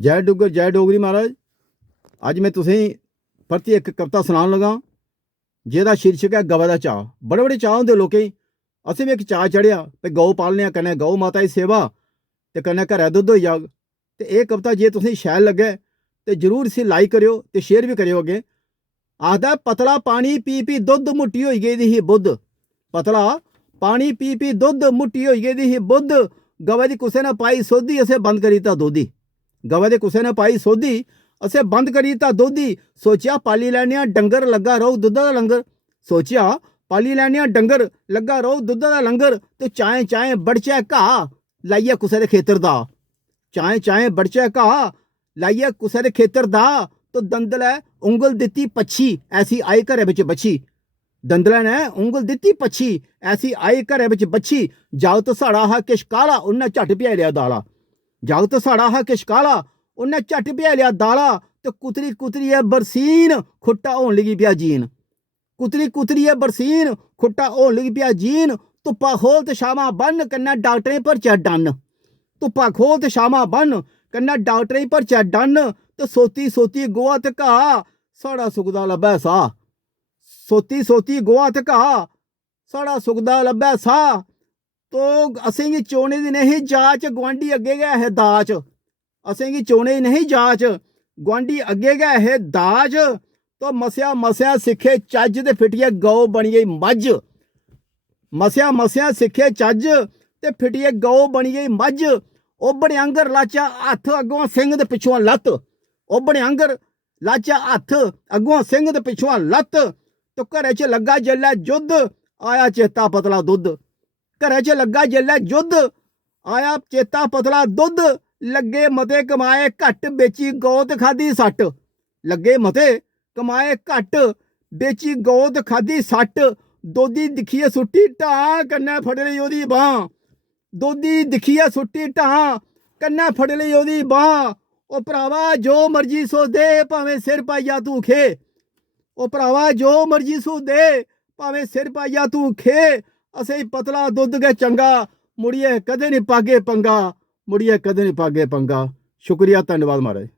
जय डुग्गर जय डोगरी महाराज। अज मैं तुसें परतियै एक कविता सुनान लगा जेह्दा शीर्षक है गवा दा चाऽ। बड़े बड़े चाऽ होंदे लोकें गी। असें भी इक चाऽ चढ़ेआ भाई गौ पालने आं, कन्नै गौ माता दी सेवा ते कन्नै घरै दुद्ध होई जाग। ते एह् कविता जे तुसें शैल लग्गे ते जरूर इसी लाइक करेओ ते शेयर भी करेओ अग्गें। आखदा पतला पानी पी पी दुद्ध मुट्टी होई गेदी ही बुद्ध। पतला पानी पी पी दुद्ध मुट्टी होई गेदी ही बुद्ध। गवा दी कुसै ने पाई सोधी असें बंद करी दित्ता दोधी। गवा दे कुसै ने पाई सोधी असें बंद करी दित्ता दोधी। सोचेआ पाली लैने आं डंगर लग्गा रौह् दुद्धा दा लंगर। सोचेआ पाली लैने आं डंगर लग्गा रौह् दुद्धा दा लंगर। ते चाएं चाएं बड़चै घाऽ लाइयै कुसै दे खेतर दा। चाएं चाएं बड़चै घाऽ लाइयै कुसै दे खेतर दा। तो दंदलै उंगल दित्ती पच्छी ऐसी आई घरै बिच बच्छी। दंदलै ने उंगल दित्ती पच्छी ऐसी आई घरै बिच बच्छी। जागत साढ़ा हा किश काला उन्नै झट पजाई लेआ दाला। जागत साढ़ा हा किश काला उन्नै झट पजाई लेआ दाला। ते कुतरी कुतरियै बरसीन खुट्टा होन लगी पेआ जीन। कुतरी कुतरियै बरसीन खुट्टा होन लगी पेआ जीन। धुप्पा खोल ते शामां बन्न कन्नै डाक्टरें भरचै डन्न। धुप्पा खोल ते शामां बन्न कन्नै डाक्टरें भरचै डन्न। ते सोती सोती गोहा ते घाऽ साढ़ा सुखदा लब्भै साह्। सोती सोती गोहा ते घाऽ साढ़ा सुखदा लब्भै साह्। तो असेंगी चोने दी नहीं जाच गुआंढी अग्गे गै है दाच। असेंगी चोने दी नहीं जाच गुआंढी अग्गे गै है दाज। तो मसेआ मसेआ सिक्खे चज्ज ते फिटियै गौ बनी गेई मज्झ। मसेआ मसेआ सिक्खे चज्ज ते फिटियै गौ बनी गेई मज्झ। ओबड़े आंगर लाचा हत्थ अग्गों सिंह ते पिच्छुआं लत्त। ओबड़े आंगर लाचा हत्थ अग्गों सिंह ते पिच्छुआं लत्त। तो घरै च लग्गा जेल्लै जुद्ध आया चेता पतला दुद्ध। घरै च लग्गा जेल्लै जुद्ध आया चेता पतला दुद्ध। लग्गे मते कमाए घट्ट बेची गौ ते खाद्धी सट्ट। लग्गे मते कमाए घट्ट बेची गौ ते खाद्धी सट्ट। दोधी दिक्खियै सुट्टी ढां कन्नै फड़ी लेई ओह्दी बांह्। दोधी दिक्खियै सुट्टी ढां कन्नै फड़ी लेई ओह्दी बांह्। ओ भरावा जो मर्जी सो दे भावें सिर पाइया तू खे। ओ भरावा जो मर्जी सो दे भावें सिर पाइया तू खे। असें पतला दुद्ध गै चंगा मुड़ियै कदें नहीं पागे पंगा। मुड़ियै कदें नहीं पागे पंगा। शुक्रिया धन्यवाद महाराज।